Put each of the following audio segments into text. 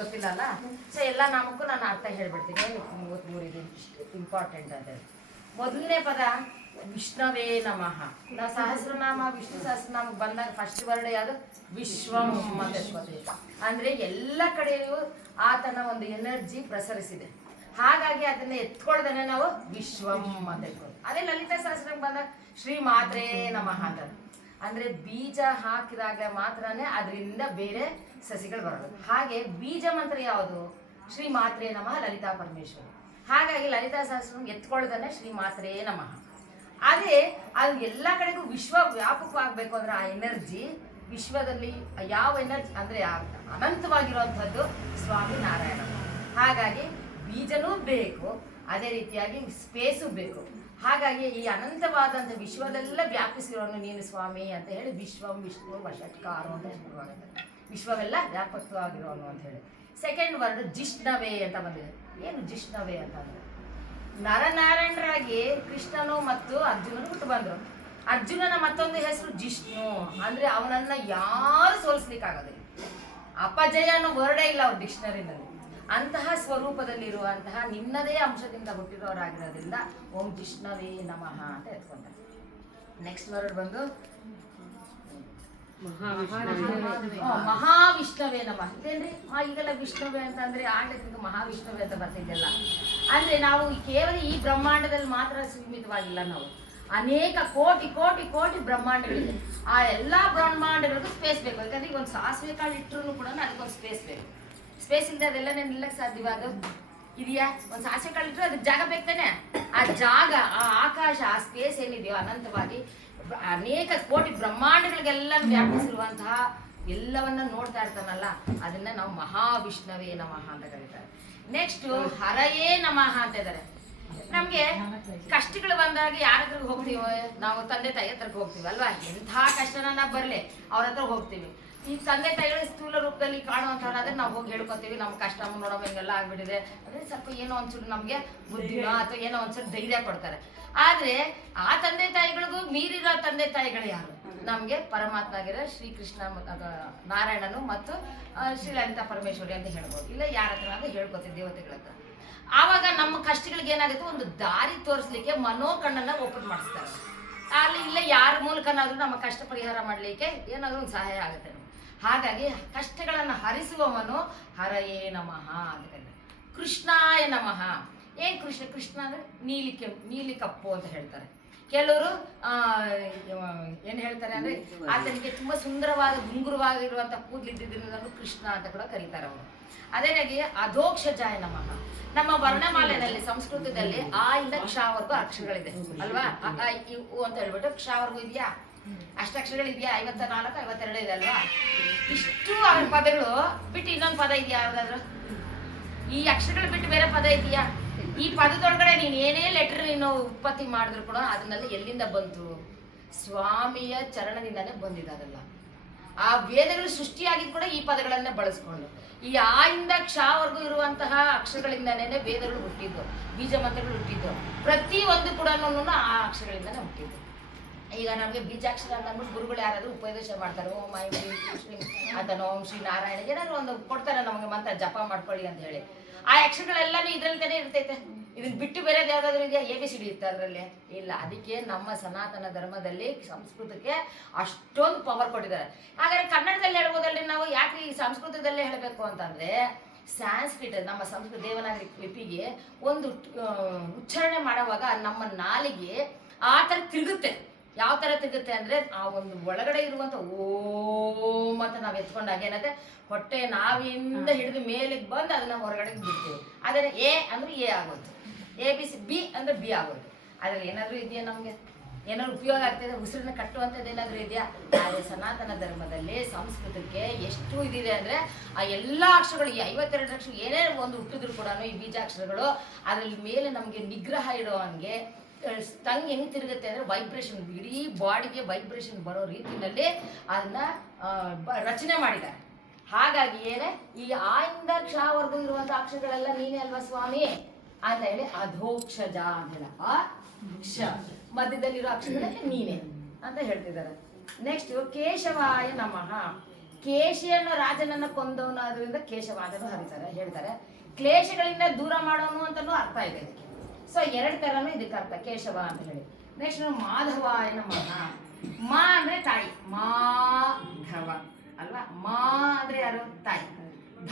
ಗೊತ್ತಿಲ್ಲಲ್ಲ. So ಎಲ್ಲ ನಾಮಕ್ಕೂ ನಾನು ಅರ್ಥ ಹೇಳ್ಬಿಡ್ತೀನಿ. 33 ಇದು ಇಂಪಾರ್ಟೆಂಟ್ ಅಂತ ಹೇಳಿ. ಮೊದಲನೇ ಪದ ವಿಷ್ಣವೇ ನಮಃ. ನಾವು ಸಹಸ್ರನಾಮ ವಿಷ್ಣು ಸಹಸ್ರನಾಮಕ್ಕೆ ಬಂದಾಗ ಫಸ್ಟ್ ವರ್ಡ್ ಯಾವುದು? ವಿಶ್ವಂ ಅಂತ ಎತ್ಕೋತೀವಿ. ಅಂದ್ರೆ ಎಲ್ಲ ಕಡೆಯೂ ಆತನ ಒಂದು ಎನರ್ಜಿ ಪ್ರಸರಿಸಿದೆ. ಹಾಗಾಗಿ ಅದನ್ನ ಎತ್ಕೊಳ್ದೇನೆ ನಾವು ವಿಶ್ವಂ ಅಂತ ಎತ್ಕೊಳ್ತೀವಿ. ಅದೇ ಲಲಿತಾ ಸಹಸ್ರಕ್ಕೆ ಬಂದಾಗ ಶ್ರೀ ಮಾತ್ರೇ ನಮಃ ಅಂತ. ಅಂದ್ರೆ ಬೀಜ ಹಾಕಿದಾಗ ಮಾತ್ರನೇ ಅದರಿಂದ ಬೇರೆ ಸಸಿಗಳು ಬರೋದು. ಹಾಗೆ ಬೀಜ ಮಂತ್ರ ಯಾವುದು? ಶ್ರೀ ಮಾತ್ರೇ ನಮಃ ಲಲಿತಾ ಪರಮೇಶ್ವರಿ. ಹಾಗಾಗಿ ಲಲಿತಾ ಸಹಸ್ರ ಎತ್ಕೊಳ್ಳೋದನ್ನೇ ಶ್ರೀ ಮಾತ್ರೇ ನಮಃ. ಅದೇ ಅದು ಎಲ್ಲ ಕಡೆಗೂ ವಿಶ್ವ ವ್ಯಾಪಕವಾಗಬೇಕು ಅಂದ್ರೆ ಆ ಎನರ್ಜಿ ವಿಶ್ವದಲ್ಲಿ ಯಾವ ಎನರ್ಜಿ ಅಂದ್ರೆ ಅನಂತವಾಗಿರುವಂಥದ್ದು ಸ್ವಾಮಿ ನಾರಾಯಣ. ಹಾಗಾಗಿ ಬೀಜನೂ ಬೇಕು, ಅದೇ ರೀತಿಯಾಗಿ ಸ್ಪೇಸು ಬೇಕು. ಹಾಗಾಗಿ ಈ ಅನಂತವಾದಂಥ ವಿಶ್ವದೆಲ್ಲ ವ್ಯಾಪಿಸಿರೋನು ನೀನು ಸ್ವಾಮಿ ಅಂತ ಹೇಳಿ ವಿಶ್ವಂ ವಿಷ್ಣು ವಷಟ್ಕಾರೋ ಅಂತ ಶುರುವಾಗುತ್ತೆ. ವಿಶ್ವವೆಲ್ಲ ವ್ಯಾಪಕವಾಗಿರೋನು ಅಂತ ಹೇಳಿ. ಸೆಕೆಂಡ್ ವರ್ಡ್ ಜಿಷ್ಣವೇ ಅಂತ ಬಂದಿದೆ. ಏನು ಜಿಷ್ಣವೇ ಅಂತಂದ್ರೆ ನರನಾರಾಯಣರಾಗಿ ಕೃಷ್ಣನು ಮತ್ತು ಅರ್ಜುನನು ಹುಟ್ಟು ಬಂದರು. ಅರ್ಜುನನ ಮತ್ತೊಂದು ಹೆಸರು ಜಿಷ್ಣು. ಅಂದ್ರೆ ಅವನನ್ನ ಯಾರು ಸೋಲಿಸ್ಲಿಕ್ಕಾಗೋದಿಲ್ಲ. ಅಪಜಯ ಅನ್ನೋ ವರ್ಡೇ ಇಲ್ಲ ಅವ್ರ ಡಿಕ್ಷನರಿನಲ್ಲಿ. ಅಂತಹ ಸ್ವರೂಪದಲ್ಲಿರುವಂತಹ ನಿನ್ನದೇ ಅಂಶದಿಂದ ಹುಟ್ಟಿರೋರಾಗಿರೋದ್ರಿಂದ ಓಂ ಜಿಷ್ಣವೇ ನಮಃ ಅಂತ ಎತ್ಕೊಂತಾರೆ. ನೆಕ್ಸ್ಟ್ ವರ್ಡ್ ಬಂದು ಮಹಾವಿಷ್ಣವೇ ನಮಃ. ಇದೇನ್ರಿ ಈಗೆಲ್ಲ ವಿಷ್ಣುವೇ ಅಂತ ಅಂದ್ರೆ ಆಂಡದಿಂದ ಮಹಾವಿಷ್ಣುವೇ ಅಂತ ಬರ್ತಿದ್ದೆಲ್ಲ. ಅಂದ್ರೆ ನಾವು ಕೇವಲ ಈ ಬ್ರಹ್ಮಾಂಡದಲ್ಲಿ ಮಾತ್ರ ಸೀಮಿತವಾಗಿಲ್ಲ. ನಾವು ಅನೇಕ ಕೋಟಿ ಕೋಟಿ ಕೋಟಿ ಬ್ರಹ್ಮಾಂಡಗಳಿದೆ. ಆ ಎಲ್ಲಾ ಬ್ರಹ್ಮಾಂಡಗಳಿಗೂ ಸ್ಪೇಸ್ ಬೇಕು. ಯಾಕಂದ್ರೆ ಈಗ ಒಂದು ಸಾಸಿವೆ ಕಾಳು ಇಟ್ಟರು ಕೂಡ ಅದಕ್ಕೊಂದು ಸ್ಪೇಸ್ ಬೇಕು. ಸ್ಪೇಸ್ ಇಲ್ಲದೆ ಅದೆಲ್ಲ ನಿಲ್ಲಕ್ಕೆ ಸಾಧ್ಯವಾದ ಇದೆಯಾ? ಒಂದು ಸಾಸಿವೆ ಕಾಳು ಇಟ್ಟರು ಅದಕ್ಕೆ ಜಾಗ ಬೇಕಾನೆ. ಆ ಜಾಗ, ಆ ಆಕಾಶ, ಆ ಸ್ಪೇಸ್ ಏನಿದೆಯೋ ಅನಂತವಾಗಿ ಅನೇಕ ಕೋಟಿ ಬ್ರಹ್ಮಾಂಡಗಳಿಗೆಲ್ಲ ವ್ಯಾಪಿಸಿರುವಂತಹ ಎಲ್ಲವನ್ನ ನೋಡ್ತಾ ಇರ್ತಾನಲ್ಲ, ಅದನ್ನ ನಾವು ಮಹಾವಿಷ್ಣವೇ ನಮಃ ಅಂತ ಕರೀತಾರೆ. ನೆಕ್ಸ್ಟ್ ಹರಯೇ ನಮಃ ಅಂತ ಇದ್ದಾರೆ. ನಮ್ಗೆ ಕಷ್ಟಗಳು ಬಂದಾಗ ಯಾರ ಹತ್ರ ಹೋಗ್ತೀವಿ? ನಾವು ತಂದೆ ತಾಯಿ ಹತ್ರಕ್ಕೆ ಹೋಗ್ತೀವಿ ಅಲ್ವಾ? ಎಂಥ ಕಷ್ಟನ ಬರ್ಲಿ ಅವ್ರ ಹತ್ರ ಹೋಗ್ತೀವಿ. ಈ ತಂದೆ ತಾಯಿಗಳು ಸ್ಥೂಲ ರೂಪದಲ್ಲಿ ಕಾಣುವಂಥವ್ರಾದ್ರೆ ನಾವು ಹೋಗಿ ಹೇಳ್ಕೊತೀವಿ, ನಮ್ಮ ಕಷ್ಟ ನೋಡೋಣ ಹಿಂಗೆಲ್ಲ ಆಗ್ಬಿಟ್ಟಿದೆ ಅಂದ್ರೆ ಸ್ವಲ್ಪ ಏನೋ ಒಂಚೂರು ನಮ್ಗೆ ಬುದ್ಧಿನೋ ಅಥವಾ ಏನೋ ಒಂಚೂರು ಧೈರ್ಯ ಕೊಡ್ತಾರೆ. ಆದ್ರೆ ಆ ತಂದೆ ತಾಯಿಗಳಿಗೂ ಮೀರಿರೋ ತಂದೆ ತಾಯಿಗಳು ಯಾರು? ನಮ್ಗೆ ಪರಮಾತ್ಮ ಆಗಿರೋ ಶ್ರೀಕೃಷ್ಣ ನಾರಾಯಣನು ಮತ್ತು ಶ್ರೀ ಲಲಿತಾ ಪರಮೇಶ್ವರಿ ಅಂತ ಹೇಳ್ಬೋದು. ಇಲ್ಲ ಯಾರ ಹತ್ರ ಅಂದ್ರೆ ಹೇಳ್ಕೊತೀವಿ ದೇವತೆಗಳ ಹತ್ರ. ಆವಾಗ ನಮ್ಮ ಕಷ್ಟಗಳಿಗೆ ಏನಾಗುತ್ತೆ? ಒಂದು ದಾರಿ ತೋರಿಸ್ಲಿಕ್ಕೆ ಮನೋಕಣ್ಣನ್ನ ಓಪನ್ ಮಾಡಿಸ್ತಾರೆ. ಅಲ್ಲಿ ಇಲ್ಲ ಯಾರ ಮೂಲಕನಾದ್ರೂ ನಮ್ಮ ಕಷ್ಟ ಪರಿಹಾರ ಮಾಡ್ಲಿಕ್ಕೆ ಏನಾದ್ರೂ ಒಂದು ಸಹಾಯ ಆಗುತ್ತೆ. ಹಾಗಾಗಿ ಕಷ್ಟಗಳನ್ನು ಹರಿಸುವವನು ಹರಯೇ ನಮಃ ಅಂತ ಕರೀತಾರೆ. ಕೃಷ್ಣಾಯ ನಮಃ. ಏನ್ ಕೃಷ್ಣ? ಕೃಷ್ಣ ಅಂದ್ರೆ ನೀಲಿ ಕಪ್ಪು ಅಂತ ಹೇಳ್ತಾರೆ. ಕೆಲವರು ಏನ್ ಹೇಳ್ತಾರೆ ಅಂದ್ರೆ ಆತನಿಗೆ ತುಂಬಾ ಸುಂದರವಾದ ಗುಂಗುರವಾಗಿರುವಂತ ಕೂದಲಿದ್ದಿದ್ದರಿಂದ ಕೃಷ್ಣ ಅಂತ ಕೂಡ ಕರೀತಾರೆ ಅವರು. ಅದೇನಾಗಿ ಅಧೋಕ್ಷಜಾಯ ನಮಃ. ನಮ್ಮ ವರ್ಣಮಾಲೆಯಲ್ಲಿ ಸಂಸ್ಕೃತದಲ್ಲಿ ಆ ಇಂದ ಕ್ಷವರೆಗೂ ಅಕ್ಷರಗಳಿದೆ ಅಲ್ವಾ? ಇವು ಅಂತ ಹೇಳ್ಬಿಟ್ಟು ಕ್ಷವರೆಗೂ ಇದೆಯಾ? ಅಷ್ಟಕ್ಷರಗಳಿದೆಯಾ? 54, 52 ಇದೆ ಅಲ್ವಾ? ಇಷ್ಟು ಪದಗಳು ಬಿಟ್ಟು ಇನ್ನೊಂದು ಪದ ಇದೆಯಾ ಯಾವ್ದಾದ್ರು? ಈ ಅಕ್ಷರಗಳು ಬಿಟ್ಟು ಬೇರೆ ಪದ ಇದೆಯಾ? ಈ ಪದದೊಳಗಡೆ ನೀನ್ ಏನೇ ಲೆಟರ್ ನೀನು ಉತ್ಪತ್ತಿ ಮಾಡಿದ್ರು ಕೂಡ ಅದನ್ನೆಲ್ಲ ಎಲ್ಲಿಂದ ಬಂತು? ಸ್ವಾಮಿಯ ಚರಣದಿಂದಾನೇ ಬಂದಿದ್ದಾರಲ್ಲ. ಆ ವೇದಗಳು ಸೃಷ್ಟಿಯಾಗಿದ್ ಕೂಡ ಈ ಪದಗಳನ್ನೇ ಬಳಸ್ಕೊಂಡು. ಈ ಆ ಇಂದ ಕ್ಷವರೆಗೂ ಇರುವಂತಹ ಅಕ್ಷರಗಳಿಂದಾನೇ ವೇದಗಳು ಹುಟ್ಟಿದ್ದು, ಬೀಜ ಮಂತ್ರಗಳು ಹುಟ್ಟಿದ್ದು. ಪ್ರತಿ ಒಂದು ಕೂಡ ಆ ಅಕ್ಷರಗಳಿಂದಾನೇ ಹುಟ್ಟಿದ್ದು. ಈಗ ನಮಗೆ ಬೀಜಾಕ್ಷರ ಅಂದ್ಬಿಟ್ಟು ಗುರುಗಳು ಯಾರಾದ್ರೂ ಉಪದೇಶ ಮಾಡ್ತಾರೆ. ಓಂ ಐಂ ಶ್ರೀ ಅಂತ ಓಂ ಶ್ರೀ ನಾರಾಯಣ ಏನಾದ್ರು ಒಂದು ಕೊಡ್ತಾರೆ ನಮಗೆ ಮಂತ್ರ, ಜಪ ಮಾಡ್ಕೊಳ್ಳಿ ಅಂತ ಹೇಳಿ. ಆ ಅಕ್ಷರಗಳೆಲ್ಲಾನು ಇದ್ರಲ್ಲಿತಾನೆ ಇರ್ತೈತೆ. ಇದನ್ನ ಬಿಟ್ಟು ಬೇರೆದು ಯಾವ್ದಾದ್ರು ಇದೆಯಾ? ABCD ಇರ್ತ ಅದರಲ್ಲಿ ಇಲ್ಲ. ಅದಕ್ಕೆ ನಮ್ಮ ಸನಾತನ ಧರ್ಮದಲ್ಲಿ ಸಂಸ್ಕೃತಕ್ಕೆ ಅಷ್ಟೊಂದು ಪವರ್ ಕೊಟ್ಟಿದ್ದಾರೆ. ಹಾಗಾದ್ರೆ ಕನ್ನಡದಲ್ಲಿ ಹೇಳ್ಬೋದಲ್ರಿ ನಾವು? ಯಾಕೆ ಈ ಸಂಸ್ಕೃತದಲ್ಲೇ ಹೇಳಬೇಕು ಅಂತಂದ್ರೆ ಸ್ಯಾನ್ಸ್ಕ್ರಿಟ್ ನಮ್ಮ ಸಂಸ್ಕೃತ ದೇವನಾಗರಿ ಲಿಪಿಗೆ ಒಂದು ಉಚ್ಚಾರಣೆ ಮಾಡುವಾಗ ನಮ್ಮ ನಾಲಿಗೆ ಆ ಥರ ತಿರುಗುತ್ತೆ. ಯಾವ ತರ ತಿರುಗುತ್ತೆ ಅಂದ್ರೆ ಆ ಒಂದು ಒಳಗಡೆ ಇರುವಂತ ಓಂ ಅಂತ ನಾವ್ ಎತ್ಕೊಂಡಾಗ ಏನಂದ್ರೆ ಹೊಟ್ಟೆ ನಾವಿಂದ ಹಿಡಿದು ಮೇಲಿಗೆ ಬಂದು ಅದನ್ನ ಹೊರಗಡೆ ಬಿಡ್ತೀವಿ. ಅದೇ ಎ ಅಂದ್ರೆ ಎ ಆಗೋದು, ABC, B ಅಂದ್ರೆ B ಆಗೋದು. ಅದ್ರಲ್ಲಿ ಏನಾದ್ರು ಇದೆಯಾ? ನಮ್ಗೆ ಏನಾದ್ರು ಉಪಯೋಗ ಆಗ್ತಿದೆ? ಉಸಿರನ್ನ ಕಟ್ಟುವಂಥದ್ದು ಏನಾದ್ರು ಇದೆಯಾ? ಆದರೆ ಸನಾತನ ಧರ್ಮದಲ್ಲಿ ಸಂಸ್ಕೃತಕ್ಕೆ ಎಷ್ಟು ಇದಿದೆ ಅಂದ್ರೆ ಆ ಎಲ್ಲಾ ಅಕ್ಷರಗಳು, ಈ 52 ಅಕ್ಷರ ಏನೇ ಒಂದು ಹುಟ್ಟಿದ್ರು ಕೂಡ ಈ ಬೀಜಾಕ್ಷರಗಳು ಅದ್ರಲ್ಲಿ ಮೇಲೆ ನಮ್ಗೆ ನಿಗ್ರಹ ಇಡೋ ಹಂಗೆ ತಂಗ್ ಹೆಂಗ್ ತಿರುಗುತ್ತೆ ಅಂದ್ರೆ ವೈಬ್ರೇಷನ್, ಇಡೀ ಬಾಡಿಗೆ ವೈಬ್ರೇಷನ್ ಬರೋ ರೀತಿಯಲ್ಲಿ ಅದನ್ನ ರಚನೆ ಮಾಡಿದ್ದಾರೆ. ಹಾಗಾಗಿ ಏನೇ ಈ ಆ ಇಂದ ಕ್ಷವರೆಗೂ ಇರುವಂತ ಅಕ್ಷರಗಳೆಲ್ಲ ನೀನೇ ಅಲ್ವಾ ಸ್ವಾಮಿ ಅಂತ ಹೇಳಿ ಅಧೋಕ್ಷಜ ಅಂತ ಆ ಕ್ಷ ಮಧ್ಯದಲ್ಲಿರೋ ಅಕ್ಷರಗಳೆಲ್ಲ ನೀನೇ ಅಂತ ಹೇಳ್ತಿದ್ದಾರೆ. ನೆಕ್ಸ್ಟ್ ಕೇಶವಾಯ ನಮಃ. ಕೇಶಿ ಅನ್ನೋ ರಾಜನನ್ನ ಕೊಂದವನು, ಅದರಿಂದ ಕೇಶವಾದನು ಹೇಳ್ತಾರೆ. ಕ್ಲೇಶಗಳಿಂದ ದೂರ ಮಾಡೋನು ಅಂತಲೂ ಅರ್ಥ ಇದೆ ಇದಕ್ಕೆ. ಸೊ 2 ಥರನೂ ಇದಕ್ಕೆ ಅರ್ಥ, ಕೇಶವ ಅಂತ ಹೇಳಿ. ನೆಕ್ಸ್ಟ್ ಮಾಧವಾಯ ನಮಃ. ಮಾ ಅಂದ್ರೆ ತಾಯಿ, ಮಾಧವ ಅಲ್ವಾ. ಮಾ ಅಂದ್ರೆ ಯಾರು? ತಾಯಿ.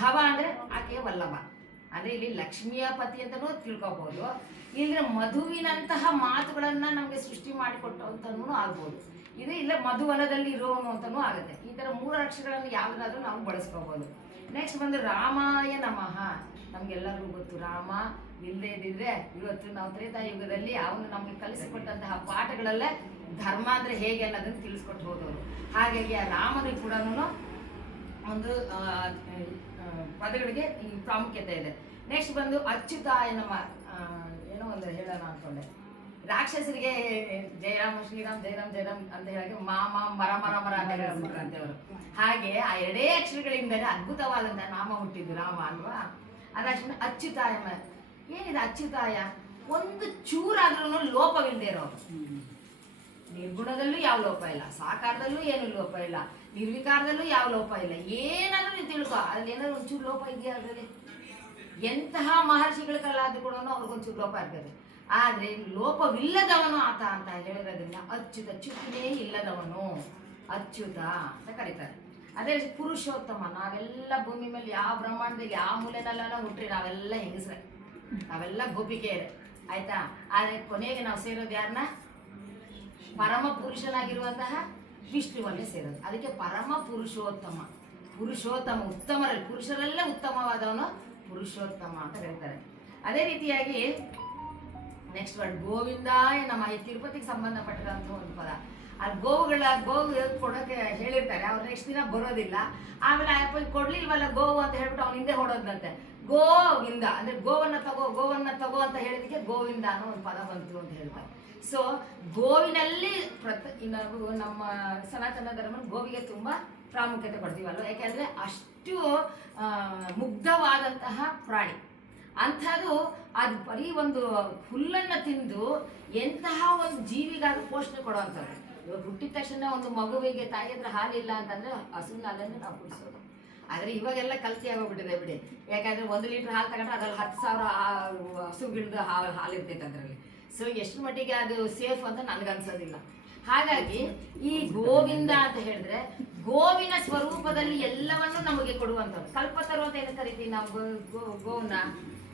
ಧವ ಅಂದ್ರೆ ಆಕೆಯ ವಲ್ಲಭ, ಅಂದ್ರೆ ಇಲ್ಲಿ ಲಕ್ಷ್ಮಿಯ ಪತಿ ಅಂತನೂ ತಿಳ್ಕೊಬಹುದು. ಇಲ್ಲಿ ಮಧುವಿನಂತಹ ಮಾತುಗಳನ್ನ ನಮ್ಗೆ ಸೃಷ್ಟಿ ಮಾಡಿಕೊಟ್ಟು ಅಂತನೂ ಆಗ್ಬೋದು. ಇದು ಇಲ್ಲ ಮಧುವನದಲ್ಲಿ ಇರೋನು ಅಂತನೂ ಆಗುತ್ತೆ. ಈ ತರ 3 ಅಕ್ಷರಗಳನ್ನು ಯಾವ್ದಾದ್ರೂ ನಾವು ಬಳಸ್ಕೋಬಹುದು. ನೆಕ್ಸ್ಟ್ ಬಂದು ರಾಮಾಯ ನಮಃ. ನಮ್ಗೆಲ್ಲರಿಗೂ ಗೊತ್ತು, ರಾಮ ಇಲ್ಲದೆ ಇದ್ದಿದ್ರೆ ಇವತ್ತು ನಾವು ತ್ರೇತಾಯುಗದಲ್ಲಿ ಅವನು ನಮ್ಗೆ ಕಲಿಸಿಕೊಟ್ಟಂತಹ ಪಾಠಗಳಲ್ಲೇ ಧರ್ಮ ಅಂದ್ರೆ ಹೇಗೆ ಅನ್ನೋದನ್ನು ತಿಳಿಸ್ಕೊಟ್ಟು ಹೋದವರು. ಹಾಗಾಗಿ ಆ ರಾಮನಿಗೆ ಕೂಡ ಒಂದು ಪದಗಳಿಗೆ ಈ ಪ್ರಾಮುಖ್ಯತೆ ಇದೆ. ನೆಕ್ಸ್ಟ್ ಬಂದು ಅಚ್ಯುತಾಯ ನಮಃ. ಏನೋ ಒಂದು ಹೇಳೋಣ ಅನ್ಕೊಂಡೆ. ರಾಕ್ಷಸರಿಗೆ ಜಯರಾಮ್ ಶ್ರೀರಾಮ್ ಜಯರಾಮ್ ಜಯರಾಮ್ ಅಂತ ಹೇಳಿ ಮಾಮ ಮರ ಮರ ಮರ ಅಂತ ಹೇಳ್ಬಿಟ್ರಂತೆವರು. ಹಾಗೆ ಆ 2 ಅಕ್ಷರಗಳಿಂದಲೇ ಅದ್ಭುತವಾದಂತಹ ನಾಮ ಹುಟ್ಟಿದ್ದು ರಾಮ ಅಲ್ವಾ. ಅದಾದ ಅಚ್ಯುತಾಯ. ಏನಿದೆ ಅಚ್ಯುತಾಯ? ಒಂದು ಚೂರಾದ್ರೂ ಲೋಪವಿಲ್ಲದೆ ಇರೋರು. ನಿರ್ಗುಣದಲ್ಲೂ ಯಾವ ಲೋಪ ಇಲ್ಲ, ಸಾಕಾರದಲ್ಲೂ ಏನು ಲೋಪ ಇಲ್ಲ, ನಿರ್ವಿಕಾರದಲ್ಲೂ ಯಾವ ಲೋಪ ಇಲ್ಲ. ಏನಾದ್ರೂ ನೀವು ತಿಳ್ಕೊ, ಅದ್ರಲ್ಲಿ ಏನಾದ್ರು ಒಂಚೂರು ಲೋಪ ಇದೆಯಾ ಅದರಲ್ಲಿ? ಎಂತಹ ಮಹರ್ಷಿಗಳ ಕಲಾದ್ರು ಕೂಡ ಅವ್ರಿಗೊಂಚೂರು ಲೋಪ ಇರ್ತದೆ. ಆದ್ರೆ ಲೋಪವಿಲ್ಲದವನು ಆತ ಅಂತ ಹೇಳಿರೋದ್ರಿಂದ ಅಚ್ಯುತ, ಚ್ಯುತಿನೇ ಇಲ್ಲದವನು ಅಚ್ಯುತ ಅಂತ ಕರೀತಾರೆ. ಅದೇ ಪುರುಷೋತ್ತಮ. ನಾವೆಲ್ಲ ಭೂಮಿ ಮೇಲೆ ಯಾವ ಬ್ರಹ್ಮಾಂಡದಲ್ಲಿ ಯಾವ ಮೂಲೆನಲ್ಲ ಹುಟ್ಟ್ರಿ ನಾವೆಲ್ಲ ಹೆಂಗಸ್ರೆ, ನಾವೆಲ್ಲ ಗೋಪಿಕೆಯರೇ, ಆಯ್ತಾ. ಆದ್ರೆ ಕೊನೆಗೆ ನಾವು ಸೇರೋದು ಯಾರನ್ನ? ಪರಮ ಪುರುಷನಾಗಿರುವಂತಹ ವಿಷ್ಣುವನ್ನೇ ಸೇರೋದು. ಅದಕ್ಕೆ ಪರಮ ಪುರುಷೋತ್ತಮ. ಪುರುಷೋತ್ತಮ ಉತ್ತಮರಲ್ಲಿ, ಪುರುಷರಲ್ಲೇ ಉತ್ತಮವಾದವನು ಪುರುಷೋತ್ತಮ ಅಂತ ಹೇಳ್ತಾರೆ. ಅದೇ ರೀತಿಯಾಗಿ ನೆಕ್ಸ್ಟ್ ವರ್ಡ್ ಗೋವಿಂದಾಯ ನಮಃ. ಈ ತಿರುಪತಿಗೆ ಸಂಬಂಧಪಟ್ಟಿರುವಂತಹ ಒಂದು ಪದ. ಅಲ್ಲಿ ಗೋವು ಕೊಡೋಕೆ ಹೇಳಿರ್ತಾರೆ, ಅವ್ರು ನೆಕ್ಸ್ಟ್ ದಿನ ಬರೋದಿಲ್ಲ. ಆಮೇಲೆ ಅಪ್ಪ ಕೊಡ್ಲಿಲ್ವಲ್ಲ ಗೋವು ಅಂತ ಹೇಳ್ಬಿಟ್ಟು ಅವ್ನ ಹಿಂದೆ ಹೊಡೋದಂತೆ. ಗೋವಿಂದ ಅಂದ್ರೆ ಗೋವನ್ನ ತಗೋ ಅಂತ ಹೇಳಿದಕ್ಕೆ ಗೋವಿಂದ ಅನ್ನೋ ಒಂದು ಪದ ಬಂತು ಅಂತ ಹೇಳ್ತಾರೆ. ಸೊ ಗೋವಿನಲ್ಲಿ ನಮ್ಮ ಸನಾತನ ಧರ್ಮ ಗೋವಿಗೆ ತುಂಬಾ ಪ್ರಾಮುಖ್ಯತೆ ಕೊಡ್ತೀವಲ್ವ. ಯಾಕೆಂದ್ರೆ ಅಷ್ಟು ಮುಗ್ಧವಾದಂತಹ ಪ್ರಾಣಿ. ಅಂಥದ್ದು ಅದು ಬರೀ ಒಂದು ಹುಲ್ಲನ್ನು ತಿಂದು ಎಂತಹ ಒಂದು ಜೀವಿಗಾದ್ರೂ ಪೋಷಣೆ ಕೊಡುವಂಥದ್ದು. ಇವಾಗ ಹುಟ್ಟಿದ ತಕ್ಷಣ ಒಂದು ಮಗುವಿಗೆ ತಾಯಿ ಹತ್ರ ಹಾಲಿಲ್ಲ ಅಂತಂದ್ರೆ ಹಸುವಿನ ಹಾಲನ್ನು ನಾವು ಕುಡಿಸೋದು. ಆದರೆ ಇವಾಗೆಲ್ಲ ಕಲ್ತಿ ಆಗೋಗ್ಬಿಟ್ಟಿದೆ ಬಿಡಿ. ಯಾಕಂದ್ರೆ 1 ಲೀಟರ್ ಹಾಲು ತಗೊಂಡ್ರೆ ಅದ್ರಲ್ಲಿ 10,000 ಹಸುಗಿಡ್ದು ಹಾಲು ಇರ್ತೈತೆ ಅದರಲ್ಲಿ. ಸೊ ಎಷ್ಟು ಮಟ್ಟಿಗೆ ಅದು ಸೇಫ್ ಅಂತ ನನಗನ್ಸೋದಿಲ್ಲ. ಹಾಗಾಗಿ ಈ ಗೋವಿಂದ ಅಂತ ಹೇಳಿದ್ರೆ ಗೋವಿನ ಸ್ವರೂಪದಲ್ಲಿ ಎಲ್ಲವನ್ನೂ ನಮಗೆ ಕೊಡುವಂಥದ್ದು. ಕಲ್ಪತರು ಅಂತ ಏನು ಕರಿತೀವಿ ನಾವು ಗೋವನ್ನ.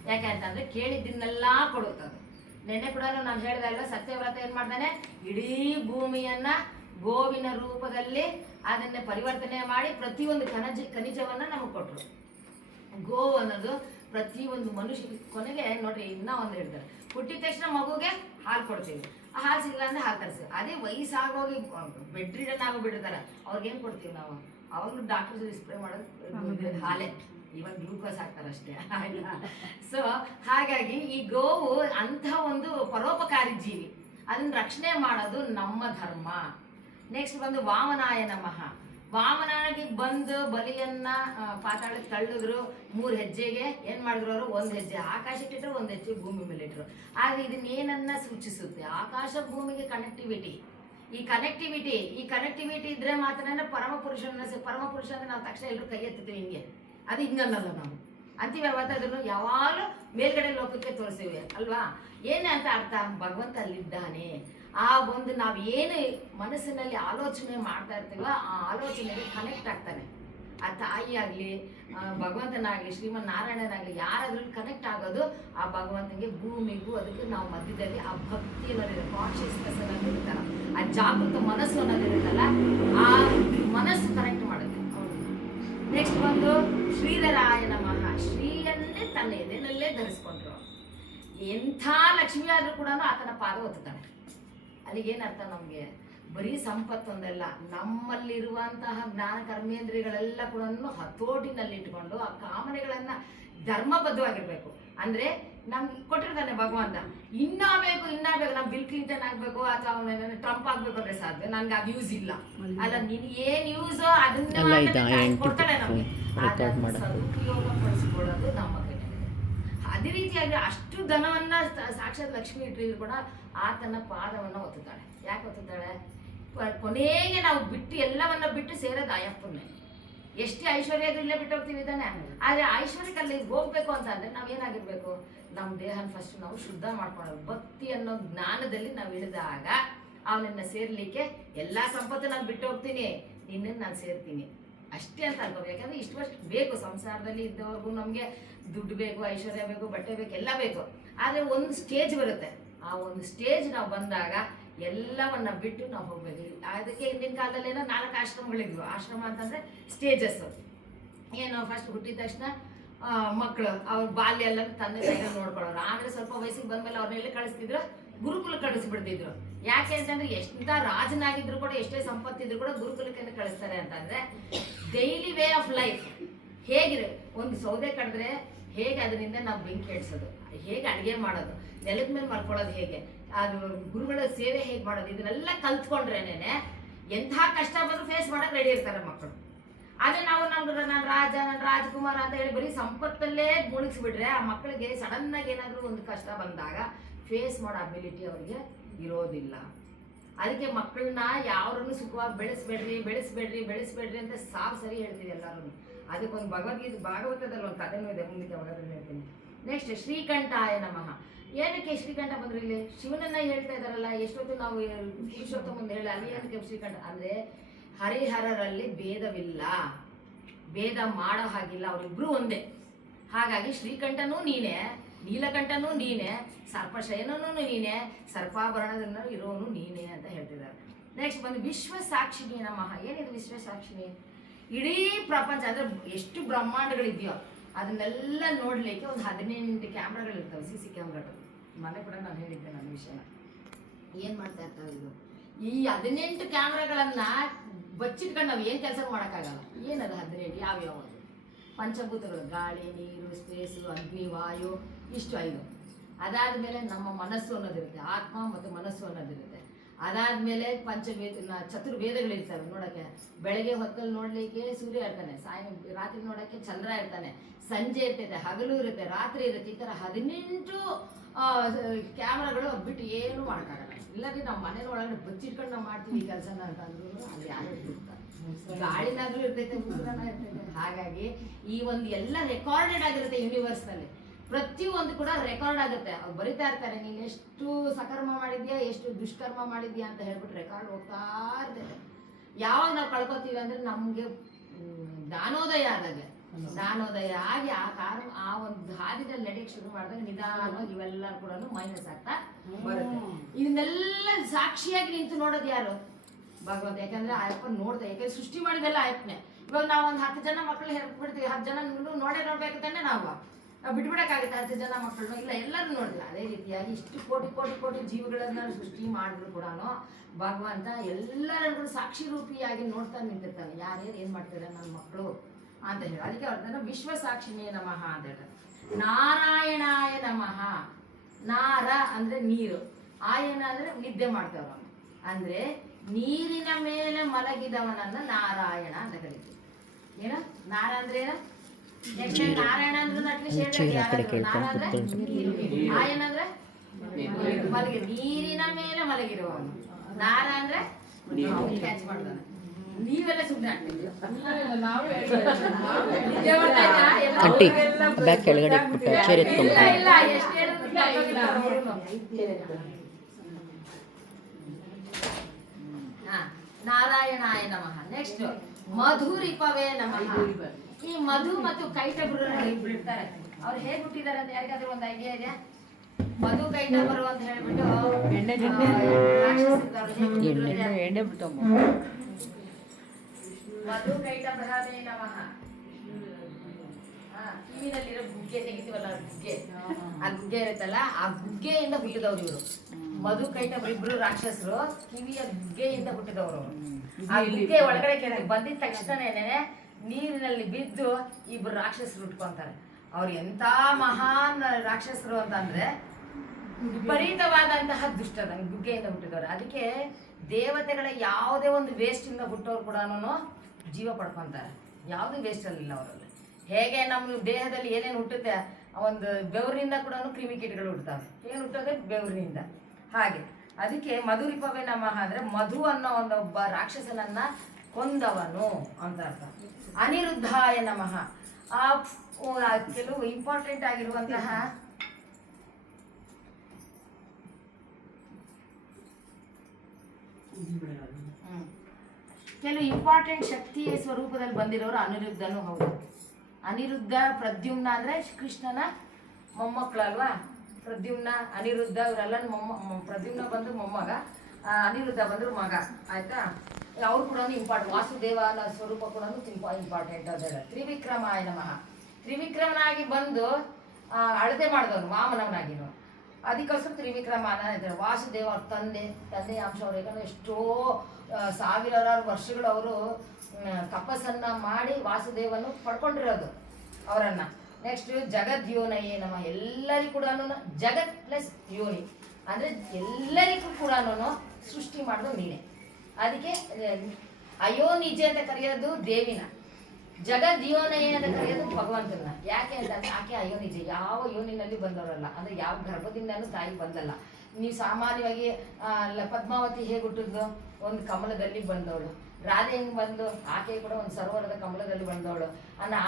ಯಾಕೆ ಅಂತಂದ್ರೆ ಕೇಳಿದ್ದನ್ನೆಲ್ಲ ಕೊಡುತ್ತದೆ. ನೆನ್ನೆ ಕೂಡ ನಾನು ಹೇಳಿದೆ ಅಲ್ವಾ, ಸತ್ಯವ್ರತ ಏನ್ ಮಾಡ್ತಾನೆ, ಇಡೀ ಭೂಮಿಯನ್ನ ಗೋವಿನ ರೂಪದಲ್ಲಿ ಅದನ್ನೇ ಪರಿವರ್ತನೆ ಮಾಡಿ ಪ್ರತಿಯೊಂದು ಖನಿಜವನ್ನ ನಮಗೆ ಕೊಟ್ರು. ಗೋವು ಅನ್ನೋದು ಪ್ರತಿಯೊಂದು ಮನುಷ್ಯ ಕೊನೆಗೆ ನೋಡ್ರಿ, ಇನ್ನ ಒಂದು ಹೇಳ್ತಾರೆ, ಹುಟ್ಟಿದ ತಕ್ಷಣ ಮಗುಗೆ ಹಾಲು ಕೊಡ್ತೀವಿ, ಆ ಹಾಲು ಸಿಗಲ್ಲ ಅಂದ್ರೆ ಹಾಲು ತರಿಸ್ತೀವಿ. ಅದೇ ವಯಸ್ಸಾಗೋಗಿ ಬೆಡ್ ರಿಡನ್ ಆಗೋಗ್ಬಿಟ್ಟಿರ್ತಾರೆ, ಅವ್ರಿಗೇನು ಕೊಡ್ತೀವಿ ನಾವು? ಅವಾಗಲೂ ಡಾಕ್ಟರ್ ಸ್ಪ್ರೇ ಮಾಡೋದು ಹಾಲೆ, ಇವಾಗ ಗ್ಲೂಕೋಸ್ ಹಾಕ್ತಾರೆ ಅಷ್ಟೇ. ಸೊ ಹಾಗಾಗಿ ಈ ಗೋವು ಅಂಥ ಒಂದು ಪರೋಪಕಾರಿ ಜೀವಿ, ಅದನ್ನ ರಕ್ಷಣೆ ಮಾಡೋದು ನಮ್ಮ ಧರ್ಮ. ನೆಕ್ಸ್ಟ್ ಬಂದು ವಾಮನಾಯ ನಮಃ. ವಾಮನಾಗಿ ಬಂದು ಬಲಿಯನ್ನ ಪಾತಾಳಕ್ಕೆ ತಳ್ಳಿದ್ರು. 3 ಹೆಜ್ಜೆಗೆ ಏನ್ ಮಾಡಿದ್ರು ಅವರು? 1 ಹೆಜ್ಜೆ ಆಕಾಶಕ್ಕೆ ಇಟ್ಟರು, 1 ಹೆಜ್ಜೆ ಭೂಮಿ ಮೇಲೆ ಇಟ್ಟರು. ಆದ್ರೆ ಇದನ್ನೇನನ್ನ ಸೂಚಿಸುತ್ತೆ? ಆಕಾಶ ಭೂಮಿಗೆ ಕನೆಕ್ಟಿವಿಟಿ. ಈ ಕನೆಕ್ಟಿವಿಟಿ ಇದ್ರೆ ಮಾತ್ರ ಪರಮ ಪುರುಷ ಅಂದ್ರೆ ನಾವು ತಕ್ಷಣ ಎಲ್ಲರೂ ಕೈ ಎತ್ತೀವಿ ಹಿಂಗೆ. ಅದು ಹಿಂಗನ್ನಲ್ಲ ನಾವು ಅಂತೀವಿ. ಯಾವತ್ತಾದ್ರೂ ಯಾವಾಗಲೂ ಮೇಲ್ಗಡೆ ಲೋಕಕ್ಕೆ ತೋರಿಸ್ತೀವಿ ಅಲ್ವಾ? ಏನೇ ಅಂತ ಅರ್ಥ? ಭಗವಂತ ಅಲ್ಲಿದ್ದಾನೆ. ಆ ಒಂದು ನಾವು ಏನು ಮನಸ್ಸಿನಲ್ಲಿ ಆಲೋಚನೆ ಮಾಡ್ತಾ ಇರ್ತೀವೋ ಆ ಆಲೋಚನೆಗೆ ಕನೆಕ್ಟ್ ಆಗ್ತಾನೆ. ಆ ತಾಯಿ ಆಗಲಿ, ಭಗವಂತನಾಗಲಿ, ಶ್ರೀಮನ್ ನಾರಾಯಣನಾಗಲಿ, ಯಾರಾದ್ರೂ ಕನೆಕ್ಟ್ ಆಗೋದು ಆ ಭಗವಂತನಿಗೆ, ಭೂಮಿಗೂ ಅದಕ್ಕೆ ನಾವು ಮಧ್ಯದಲ್ಲಿ ಆ ಭಕ್ತಿ ಅನ್ನೋದಿದೆ, ಕಾನ್ಷಿಯಸ್ನೆಸ್ ಅನ್ನೋದು ಇರುತ್ತಲ್ಲ, ಆ ಜಾಗೃತ ಮನಸ್ಸು ಅನ್ನೋದಿರುತ್ತಲ್ಲ, ಆ ಮನಸ್ಸು ಕನೆಕ್ಟ್ ಮಾಡುತ್ತೆ. ನೆಕ್ಸ್ಟ್ ಬಂದು ಶ್ರೀಧರಾಯ ನಮಃ. ಶ್ರೀಯನ್ನೇ ತನ್ನ ಎದೆನಲ್ಲೇ ಧರಿಸ್ಕೊಂಡ್ರು. ಎಂಥ ಲಕ್ಷ್ಮಿ ಆದ್ರೂ ಕೂಡ ಆತನ ಪಾದ ಒತ್ತುತ್ತಾನೆ. ಅಲ್ಲಿಗೇನರ್ಥ? ನಮಗೆ ಬರೀ ಸಂಪತ್ತೊಂದಲ್ಲ, ನಮ್ಮಲ್ಲಿರುವಂತಹ ಜ್ಞಾನ ಕರ್ಮೇಂದ್ರಿಯಗಳೆಲ್ಲ ಕೂಡ ಹತೋಟಿನಲ್ಲಿ ಇಟ್ಕೊಂಡು ಆ ಕಾಮನೆಗಳನ್ನ ಧರ್ಮಬದ್ಧವಾಗಿರ್ಬೇಕು. ಅಂದ್ರೆ ನಮ್ಗೆ ಕೊಟ್ಟಿರ್ತಾನೆ ಭಗವಂತ, ಇನ್ನ ಬೇಕು ನಮ್ ಬಿಲ್ ಕ್ಲಿಂಟನ್ ಆಗ್ಬೇಕು ಅಥವಾ ಅವನ ಟ್ರಂಪ್ ಆಗ್ಬೇಕು ಅಂದ್ರೆ ಸಾಧ್ಯ. ನನ್ಗೆ ಅದು ಯೂಸ್ ಇಲ್ಲ ಅಲ್ಲ, ನಿನ್ ಏನ್ ಯೂಸ್ ಅದನ್ನ ಕೊಡ್ತಾಳೆ ನಮ್ಗೆ. ಸದುಪಯೋಗ ಪಡಿಸ್ಕೊಳ್ಳೋದು ನಮ್ಮ ಕೈ. ಅದೇ ರೀತಿಯಾಗಿ ಅಷ್ಟು ಧನವನ್ನ ಸಾಕ್ಷಾತ್ ಲಕ್ಷ್ಮಿ ಇಟ್ಟಿದ್ರು ಕೂಡ ಆತನ ಪಾದವನ್ನ ಒತ್ತುತ್ತಾಳೆ. ಯಾಕೆ ಒತ್ತುತ್ತಾಳೆ? ಕೊನೆಗೆ ನಾವು ಎಲ್ಲವನ್ನ ಬಿಟ್ಟು ಸೇರೋದು ಅಯ್ಯಪ್ಪನ್ನೇ. ಎಷ್ಟೇ ಐಶ್ವರ್ಯದ ಇಲ್ಲೇ ಬಿಟ್ಟು ಹೋಗ್ತೀವಿ ತಾನೆ. ಆದ್ರೆ ಐಶ್ವರ್ಯಕ್ಕಲ್ಲಿ ಹೋಗ್ಬೇಕು ಅಂತ ಅಂದ್ರೆ ನಾವೇನಾಗಿರ್ಬೇಕು, ನಮ್ಮ ದೇಹನ ಫಸ್ಟ್ ನಾವು ಶುದ್ಧ ಮಾಡ್ಕೊಳ್ಳೋದು. ಭಕ್ತಿ ಅನ್ನೋ ಜ್ಞಾನದಲ್ಲಿ ನಾವು ಇಳಿದಾಗ ಅವನನ್ನ ಸೇರ್ಲಿಕ್ಕೆ ಎಲ್ಲಾ ಸಂಪತ್ತು ನಾನು ಬಿಟ್ಟು ಹೋಗ್ತೀನಿ, ನಿನ್ನನ್ನು ನಾನು ಸೇರ್ತೀನಿ ಅಷ್ಟೇ ಅಂತ ಅನ್ಕೋಬೇಕು. ಯಾಕಂದ್ರೆ ಇಷ್ಟು ವರ್ಷ ಬೇಕು ಸಂಸಾರದಲ್ಲಿ ಇದ್ದವ್ರಿಗೂ, ನಮ್ಗೆ ದುಡ್ಡು ಬೇಕು, ಐಶ್ವರ್ಯ ಬೇಕು, ಬಟ್ಟೆ ಬೇಕು, ಎಲ್ಲ ಬೇಕು. ಆದ್ರೆ ಒಂದು ಸ್ಟೇಜ್ ಬರುತ್ತೆ, ಆ ಒಂದು ಸ್ಟೇಜ್ ನಾವು ಬಂದಾಗ ಎಲ್ಲವನ್ನ ಬಿಟ್ಟು ನಾವು ಹೋಗ್ಬೇಕು. ಅದಕ್ಕೆ ಹಿಂದಿನ ಕಾಲದಲ್ಲಿ ಏನೋ 4 ಆಶ್ರಮಗಳಿದ್ವು. ಆಶ್ರಮ ಅಂತಂದ್ರೆ ಸ್ಟೇಜಸ್. ಏನು ಫಸ್ಟ್ ಹುಟ್ಟಿದ ತಕ್ಷಣ ಮಕ್ಕಳು ಅವ್ರ ಬಾಲ್ಯ ಎಲ್ಲ ತಂದೆ ತಾಯಿನ ನೋಡ್ಕೊಳ್ಳೋರು. ಆಮೇಲೆ ಸ್ವಲ್ಪ ವಯಸ್ಸಿಗೆ ಬಂದ್ಮೇಲೆ ಅವ್ರನ್ನೆಲ್ಲ ಕಳಿಸ್ತಿದ್ರು, ಗುರುಕುಲ ಕಳಿಸ್ಬಿಡ್ತಿದ್ರು. ಯಾಕೆ ಅಂತಂದ್ರೆ ಎಂತ ರಾಜನಾಗಿದ್ರು ಕೂಡ, ಎಷ್ಟೇ ಸಂಪತ್ತಿದ್ರು ಕೂಡ ಗುರುಕುಲಕ್ಕೆ ಕಳಿಸ್ತಾರೆ ಅಂತಂದ್ರೆ ಡೈಲಿ ವೇ ಆಫ್ ಲೈಫ್ ಹೇಗಿರು. ಒಂದು ಸೌದೆ ಕಡಿದ್ರೆ ಹೇಗೆ ಅದರಿಂದ ನಾವು ಬೆಂಕಿ ಇಡ್ಸೋದು, ಹೇಗೆ ಅಡುಗೆ ಮಾಡೋದು, ನೆಲದ ಮೇಲೆ ಮಲ್ಕೊಳ್ಳೋದು ಹೇಗೆ, ಅದು ಗುರುಗಳ ಸೇವೆ ಹೇಗೆ ಮಾಡೋದು, ಇದನ್ನೆಲ್ಲ ಕಲ್ತ್ಕೊಂಡ್ರೇನೆ ಎಂಥ ಕಷ್ಟ ಬಂದ್ರು ಫೇಸ್ ಮಾಡಕ್ ರೆಡಿ ಇರ್ತಾರೆ ಮಕ್ಕಳು. ಅದೇ ನಾವು ನಾನು ರಾಜ, ನಾನು ರಾಜ್ಕುಮಾರ್ ಅಂತ ಹೇಳಿ ಬರೀ ಸಂಪತ್ತಲ್ಲೇ ಮುಳುಗಿಸ್ಬಿಟ್ರೆ ಆ ಮಕ್ಕಳಿಗೆ ಸಡನ್ ಆಗಿ ಏನಾದರೂ ಒಂದು ಕಷ್ಟ ಬಂದಾಗ ಫೇಸ್ ಮಾಡೋ ಅಬಿಲಿಟಿ ಅವ್ರಿಗೆ ಇರೋದಿಲ್ಲ. ಅದಕ್ಕೆ ಮಕ್ಕಳನ್ನ ಯಾವ್ರನ್ನು ಸುಖವಾಗಿ ಬೆಳೆಸ್ಬೇಡ್ರಿ ಅಂತ ಸರಿ ಹೇಳ್ತೀವಿ ಎಲ್ಲರೂ. ಅದಕ್ಕೊಂದು ಭಾಗವತದಲ್ಲಿ ಒಂದು ಕಥೆನೂ ಇದೆ, ಮುಂದಕ್ಕೆ ಯಾವಾಗಾದ್ರೂ ಹೇಳ್ತೀನಿ. ನೆಕ್ಸ್ಟ್ ಶ್ರೀಕಂಠಾಯ ನಮಃ. ಏನಕ್ಕೆ ಶ್ರೀಕಂಠ ಬಂದ್ರು ಇಲ್ಲಿ? ಶಿವನನ್ನ ಹೇಳ್ತಾ ಇದಾರಲ್ಲ, ಎಷ್ಟೊತ್ತು ನಾವು ಪುರುಷೋತ್ತಮ ಮುಂದೆ ಹೇಳಿ ಅಲ್ಲಿ ಏನಕ್ಕೆ ಶ್ರೀಕಂಠ ಅಂದ್ರೆ ಹರಿಹರರಲ್ಲಿ ಭೇದವಿಲ್ಲ, ಭೇದ ಮಾಡೋ ಹಾಗಿಲ್ಲ, ಅವರಿಬ್ರು ಒಂದೇ. ಹಾಗಾಗಿ ಶ್ರೀಕಂಠನೂ ನೀನೇ, ನೀಲಕಂಠನೂ ನೀನೇ, ಸರ್ಪಶಯನೂ ನೀನೇ, ಸರ್ಪಾಭರಣದಿಂದ ಇರೋನು ನೀನೇ ಅಂತ ಹೇಳ್ತಿದ್ದಾರೆ. ನೆಕ್ಸ್ಟ್ ಬಂದು ವಿಶ್ವಸಾಕ್ಷಿಣಿ ನಮಃ. ಏನಿದು ವಿಶ್ವಸಾಕ್ಷಿಣಿ? ಇಡೀ ಪ್ರಪಂಚ ಅಂದ್ರೆ ಎಷ್ಟು ಬ್ರಹ್ಮಾಂಡಗಳಿದೆಯೋ ಅದನ್ನೆಲ್ಲ ನೋಡ್ಲಿಕ್ಕೆ ಒಂದು 18 ಕ್ಯಾಮ್ರಾಗಳಿರ್ತವೆ, CC ಕ್ಯಾಮ್ರಾಗಳು. ಮನೆ ಕೂಡ ನಾನು ಹೇಳಿದ್ದೆ ನನ್ನ ವಿಷಯನ. ಏನ್ ಮಾಡ್ತಾ ಇರ್ತಾವೆ ಇದು? ಈ 18 ಕ್ಯಾಮ್ರಾಗಳನ್ನ ಬಚ್ಚಿಟ್ಕೊಂಡು ನಾವು ಏನ್ ಕೆಲಸ ಮಾಡೋಕ್ಕಾಗಲ್ಲ. ಏನದು 18? ಯಾವ್ಯಾವ? ಪಂಚಭೂತಗಳು, ಗಾಳಿ, ನೀರು, ಸ್ಪೇಸು, ಅಗ್ನಿ, ವಾಯು, ಇಷ್ಟು 5. ಅದಾದ್ಮೇಲೆ ನಮ್ಮ ಮನಸ್ಸು ಅನ್ನೋದಿರುತ್ತೆ, ಆತ್ಮ ಮತ್ತು ಮನಸ್ಸು ಅನ್ನೋದಿರುತ್ತೆ. ಅದಾದ್ಮೇಲೆ ಚತುರ್ವೇದಗಳಿರ್ತವೆ ನೋಡಕ್ಕೆ. ಬೆಳಗ್ಗೆ ಹೊತ್ತಲ್ಲಿ ನೋಡ್ಲಿಕ್ಕೆ ಸೂರ್ಯ ಇರ್ತಾನೆ, ರಾತ್ರಿ ನೋಡಕ್ಕೆ ಚಂದ್ರ ಇರ್ತಾನೆ, ಸಂಜೆ ಇರ್ತೈತೆ, ಹಗಲು ಇರುತ್ತೆ, ರಾತ್ರಿ ಇರುತ್ತೆ. ಈ ತರ 18 ಕ್ಯಾಮ್ರಾಗಳು ಬಿಟ್ಟು ಏನು ಮಾಡೋಕ್ಕಾಗಲ್ಲ. ಇಲ್ಲದೆ ನಾವು ಮನೆ ಒಳಗಡೆ ಬಚ್ಚಿಟ್ಕೊಂಡು ನಾವು ಮಾಡ್ತೀವಿ ಈ ಕೆಲಸನ ಅಂತಂದ್ರು ಅಲ್ಲಿ ಯಾರು ಇರ್ತಾರೆ, ಗಾಳಿನಾಗ್ಲೂ ಇರ್ತೈತೆ, ಉಸಿರನ ಇರ್ತೈತೆ. ಹಾಗಾಗಿ ಈ ಒಂದು ಎಲ್ಲ ರೆಕಾರ್ಡೆಡ್ ಆಗಿರುತ್ತೆ ಯೂನಿವರ್ಸ್ ನಲ್ಲಿ. ಪ್ರತಿಯೊಂದು ಕೂಡ ರೆಕಾರ್ಡ್ ಆಗುತ್ತೆ. ಅವ್ರು ಬರಿತಾ ಇರ್ತಾರೆ, ನೀನು ಎಷ್ಟು ಸಕರ್ಮ ಮಾಡಿದ್ಯಾ, ಎಷ್ಟು ದುಷ್ಕರ್ಮ ಮಾಡಿದ್ಯಾ ಅಂತ ಹೇಳ್ಬಿಟ್ಟು ರೆಕಾರ್ಡ್ ಹೋಗ್ತಾ ಇರ್ತೈತೆ. ಯಾವಾಗ ನಾವು ಕಳ್ಕೊತೀವಿ ಅಂದ್ರೆ ನಮ್ಗೆ ಜ್ಞಾನೋದಯ ಆದಾಗೆ, ಜ್ಞಾನೋದಯ ಆಗಿ ಆ ಒಂದು ಹಾದಿನಲ್ಲಿ ನಡೆಯಕ್ಕೆ ಶುರು ಮಾಡಿದಾಗ ನಿಧಾನವಾಗಿ ಇವೆಲ್ಲ ಕೂಡ ಮೈನಸ್ ಆಗ್ತಾ ಬರುತ್ತೆ. ಇದನ್ನೆಲ್ಲ ಸಾಕ್ಷಿಯಾಗಿ ನಿಂತು ನೋಡೋದು ಯಾರು? ಭಗವಂತ. ಯಾಕಂದ್ರೆ ಆಯಪ್ಪ ನೋಡ್ತಾ, ಯಾಕಂದ್ರೆ ಸೃಷ್ಟಿ ಮಾಡಿದೆಲ್ಲ ಆಯಪ್ಪನೆ. ಇವಾಗ ನಾವು ಒಂದು 10 ಜನ ಮಕ್ಕಳು ಬಿಡ್ತೀವಿ, 10 ಜನ ನೋಡ್ಬೇಕು ತಾನೆ ನಾವು ಬಿಟ್ಬಿಡಕ್ಕಾಗುತ್ತೆ 10 ಜನ ಮಕ್ಕಳನ್ನು? ಇಲ್ಲ, ಎಲ್ಲರೂ ನೋಡಿಲ್ಲ. ಅದೇ ರೀತಿಯಾಗಿ ಇಷ್ಟು ಕೋಟಿ ಜೀವಗಳನ್ನ ಸೃಷ್ಟಿ ಮಾಡಿದ್ರು ಕೂಡ ಭಗವಂತ ಎಲ್ಲರನ್ನು ಸಾಕ್ಷಿ ರೂಪಿಯಾಗಿ ನೋಡ್ತಾ ನಿಂತಿರ್ತಾನೆ. ಯಾರ್ಯಾರು ಏನ್ ಮಾಡ್ತಾರೆ ನನ್ನ ಮಕ್ಕಳು ಅಂತ ಹೇಳಿ. ಅದಕ್ಕೆ ಅವ್ರನ್ನ ವಿಶ್ವಸಾಕ್ಷಿನೇ ನಮಃ ಅಂತ ಹೇಳ್ತಾರೆ. ನಾರಾಯಣಾಯ ನಮಃ. ನಾರ ಅಂದ್ರೆ ನೀರು, ಆಯನ ಅಂದ್ರೆ ನಿದ್ದೆ ಮಾಡ್ತೇವೆ ನಾವು. ಅಂದ್ರೆ ನೀರಿನ ಮೇಲೆ ಮಲಗಿದವನನ್ನ ನಾರಾಯಣ ಅಂತ ಕರಿತೀವಿ. ಏನು ನಾರ ಅಂದ್ರೆ ಏನು? ನಾರಾಯಣ ಅಂದ್ರೆ ಆಯನ ಅಂದ್ರೆ ಮಲಗಿ, ನೀರಿನ ಮೇಲೆ ಮಲಗಿರುವವನು. ನಾರ ಅಂದ್ರೆ ಕ್ಯಾಚ್ ಮಾಡ್ತಾನೆ. ನೀವೆಲ್ಲ ಸುಮ್ಮನೆ ನಾರಾಯಣಾಯ ನಮಃ. ನೆಕ್ಸ್ಟ್ ಮಧುರಿಪವೇ ನಮಃ. ಈ ಮಧು ಮತ್ತು ಕೈಟಬರು ಇರ್ತಾರೆ. ಅವ್ರು ಹೇಗೆ ಹುಟ್ಟಿದಾರೆ ಅಂತ ಯಾರಿಗಾದ್ರೂ ಒಂದು ಐಡಿಯಾ ಇದೆಯಾ? ಮಧು ಕೈಟಬರು ಅಂತ ಹೇಳ್ಬಿಟ್ಟು ಮಧು ಕೈಟಭರವೇ ನಮಃ. ಕಿವಿನಲ್ಲಿರೋ ಗುಗ್ಗೆ ತೆಗಿತೀವಲ್ಲ, ಗುಗ್ಗೆ, ಆ ಗುಗ್ಗೆ ಇರುತ್ತಲ್ಲ, ಆ ಗುಗ್ಗೆಯಿಂದ ಹುಟ್ಟಿದವ್ರು ಇವರು. ಮಧು ಕೈಟಭರು ಇಬ್ರು ರಾಕ್ಷಸರು, ಕಿವಿಯ ಗುಗ್ಗೆಯಿಂದ ಹುಟ್ಟಿದವರು. ಆ ಗುಗ್ಗೆ ಒಳಗಡೆ ಬಂದಿದ ತಕ್ಷಣನೇ ನೀರಿನಲ್ಲಿ ಬಿದ್ದು ಇಬ್ರು ರಾಕ್ಷಸರು ಹುಟ್ಕೊಂತಾರೆ. ಅವ್ರು ಎಂತ ಮಹಾನ್ ರಾಕ್ಷಸರು ಅಂತಂದ್ರೆ ವಿಪರೀತವಾದಂತಹ ದುಷ್ಟದ ಗುಗ್ಗೆಯಿಂದ ಹುಟ್ಟಿದವರು. ಅದಕ್ಕೆ ದೇವತೆಗಳ ಯಾವುದೇ ಒಂದು ವೇಸ್ಟ್ ಇಂದ ಹುಟ್ಟೋರು ಕೂಡ ಜೀವ ಪಡ್ಕೊಂತಾರೆ. ಯಾವುದೇ ವೇಸ್ಟ್ ಅಲ್ಲಿಲ್ಲ ಅವರಲ್ಲಿ. ಹೇಗೆ ನಮ್ಮ ದೇಹದಲ್ಲಿ ಏನೇನು ಹುಟ್ಟುತ್ತೆ, ಒಂದು ಬೆವರಿನಿಂದ ಕೂಡ ಕ್ರಿಮಿಕೀಟಗಳು ಹುಟ್ಟುತ್ತವೆ. ಏನು ಹುಟ್ಟೋದೆ? ಬೆವರಿನಿಂದ. ಹಾಗೆ ಅದಕ್ಕೆ ಮಧುರಿಪವೇ ನಮಃ ಅಂದ್ರೆ ಮಧು ಅನ್ನೋ ಒಬ್ಬ ರಾಕ್ಷಸನನ್ನ ಕೊಂದವನು ಅಂತ ಅರ್ಥ. ಅನಿರುದ್ಧಾಯ ನಮಃ. ಕೆಲವು ಇಂಪಾರ್ಟೆಂಟ್ ಆಗಿರುವಂತಹ ಕೆಲವು ಇಂಪಾರ್ಟೆಂಟ್ ಶಕ್ತಿಯ ಸ್ವರೂಪದಲ್ಲಿ ಬಂದಿರೋರು ಅನಿರುದ್ಧನು ಹೌದು. ಅನಿರುದ್ಧ ಪ್ರದ್ಯುಮ್ನ ಅಂದ್ರೆ ಕೃಷ್ಣನ ಮೊಮ್ಮಕ್ಕಳಲ್ವಾ, ಪ್ರದ್ಯುಮ್ನ ಅನಿರುದ್ಧ ಇವರೆಲ್ಲ ಪ್ರದ್ಯುಮ್ನ ಬಂದು ಮೊಮ್ಮಗ, ಅನಿರುದ್ಧ ಬಂದ್ರು ಮಗ, ಆಯ್ತಾ. ಅವ್ರು ಕೂಡ ಇಂಪಾರ್ಟೆಂಟ್. ವಾಸುದೇವನ ಸ್ವರೂಪ ಕೂಡ ಇಂಪಾರ್ಟೆಂಟ್ ಅಂತ ಹೇಳ. ತ್ರಿವಿಕ್ರಮಾಯ ನಮಃ. ತ್ರಿವಿಕ್ರಮನಾಗಿ ಬಂದು ಅಳತೆ ಮಾಡಿದವನು ವಾಮನವನಾಗಿನು, ಅದಕ್ಕೋಸ್ಕರ ತ್ರಿವಿಕ್ರಮನ ಇದ್ದಾರೆ. ವಾಸುದೇವ ಅವ್ರ ತಂದೆಯ ಅಂಶ ಅವರು. ಯಾಕಂದ್ರೆ ಎಷ್ಟೋ ಸಾವಿರಾರು ವರ್ಷಗಳು ಅವರು ತಪಸ್ಸನ್ನ ಮಾಡಿ ವಾಸುದೇವನು ಪಡ್ಕೊಂಡಿರೋದು ಅವರನ್ನ. ನೆಕ್ಸ್ಟ್ ಜಗದ್ಯೋನಯೇ ನಮಃ. ಎಲ್ಲರಿಗೂ ಕೂಡ ಜಗತ್ ಪ್ಲಸ್ ಯೋನಿ ಅಂದ್ರೆ ಎಲ್ಲರಿಗೂ ಕೂಡ ಸೃಷ್ಟಿ ಮಾಡೋದು ನೀನೆ. ಅದಕ್ಕೆ ಅಯೋನಿಜೆ ಅಂತ ಕರೆಯೋದು ದೇವಿನ, ಜಗದ್ಯೋನಯೇ ಅಂತ ಕರೆಯೋದು ಭಗವಂತನ. ಯಾಕೆ ಅಂತಂದ್ರೆ ಆಕೆ ಅಯೋನಿಜೆ, ಯಾವ ಯೋನಿನಲ್ಲಿ ಬಂದವರಲ್ಲ, ಅಂದ್ರೆ ಯಾವ ಗರ್ಭದಿಂದನೂ ತಾಯಿ ಬಂದಲ್ಲ. ನೀವು ಸಾಮಾನ್ಯವಾಗಿ ಪದ್ಮಾವತಿ ಹೇಗೆ ಹುಟ್ಟಿದ್ಲು, ಒಂದು ಕಮಲದಲ್ಲಿ ಬಂದವಳು. ರಾಧೆ ಹೆಂಗ್ ಬಂದು, ಆಕೆ ಕೂಡ ಒಂದು ಸರೋವರದ ಕಮಲದಲ್ಲಿ ಬಂದವಳು.